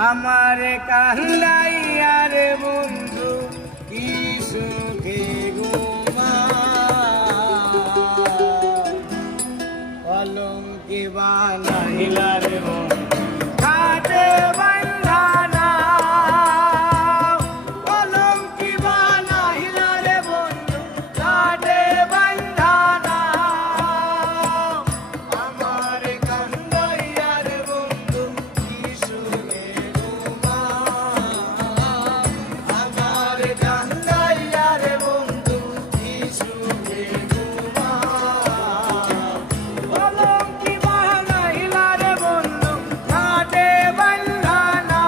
আমার কান্দাইয়া রে বন্ধু কি সুখে ঘুমা কলঙ্কি বানাইলা রে বন্ধু ঘাটে বান্ধানা কলঙ্কি বানাইলা রে বন্ধু ঘাটে বান্ধানা আমার কান্দাইয়া রে বন্ধু কি সুখে ঘুমা আমার কান্দাইয়া রে বন্ধু কি সুখে ঘুমা কলঙ্কি বানাইলা রে বন্ধু ঘাটে বান্ধানা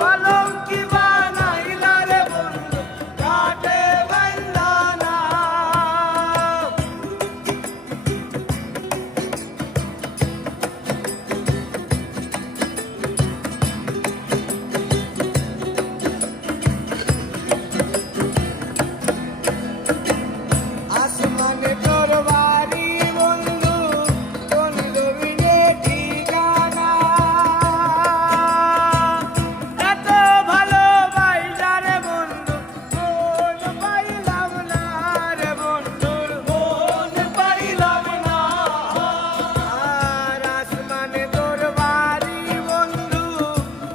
কলঙ্কি বানাইলা রে বন্ধু ঘাটে বান্ধানা আসমানে তোর বাড়ি বন্ধু কোন জমিনে ঠিকানা এত ভালোবাসা রে বন্ধু মন পাইলাম না রে বন্ধু মন পাইলাম না আর আসমানে তোর বাড়ি বন্ধু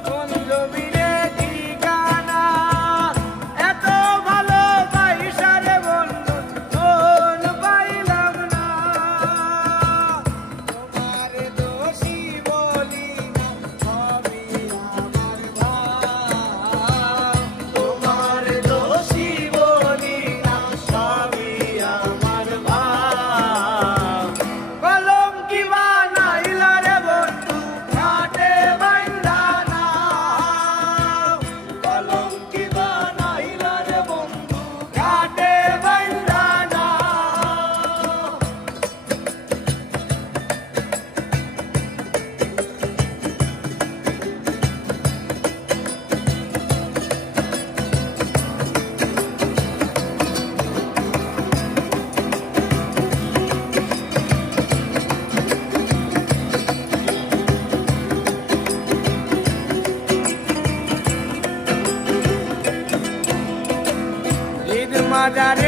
কোন জমিনে ঠিকানা এত ভালোবাসা রে বন্ধু মন পাইলাম না তোমার দোষী বলি না সবই আমার ভাব তোমার দোষী বলি না সবই আমার ভাব কলঙ্কি বানাইলা রে বন্ধু ঘাটে বান্ধানা কলঙ্কি বানাইলা রে বন্ধু ঘাটে বান্ধানা ঈদ মাজারে